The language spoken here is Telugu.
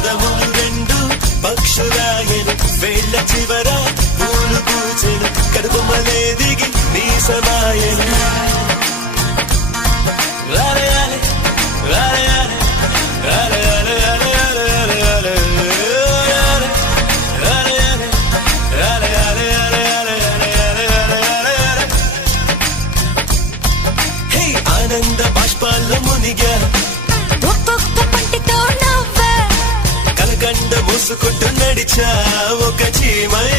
పదములు రెండు పక్షురాయను వేళ్ళ చివర పూలు పూచెను కడుపుమలే దిగి నీ సమాయను ఆనంద బాష్పాల్లో మునిగా ఒక్కొక్క పంటితో నవ్వా కలకండ మూసుకుంటూ నడిచా ఒక చీమై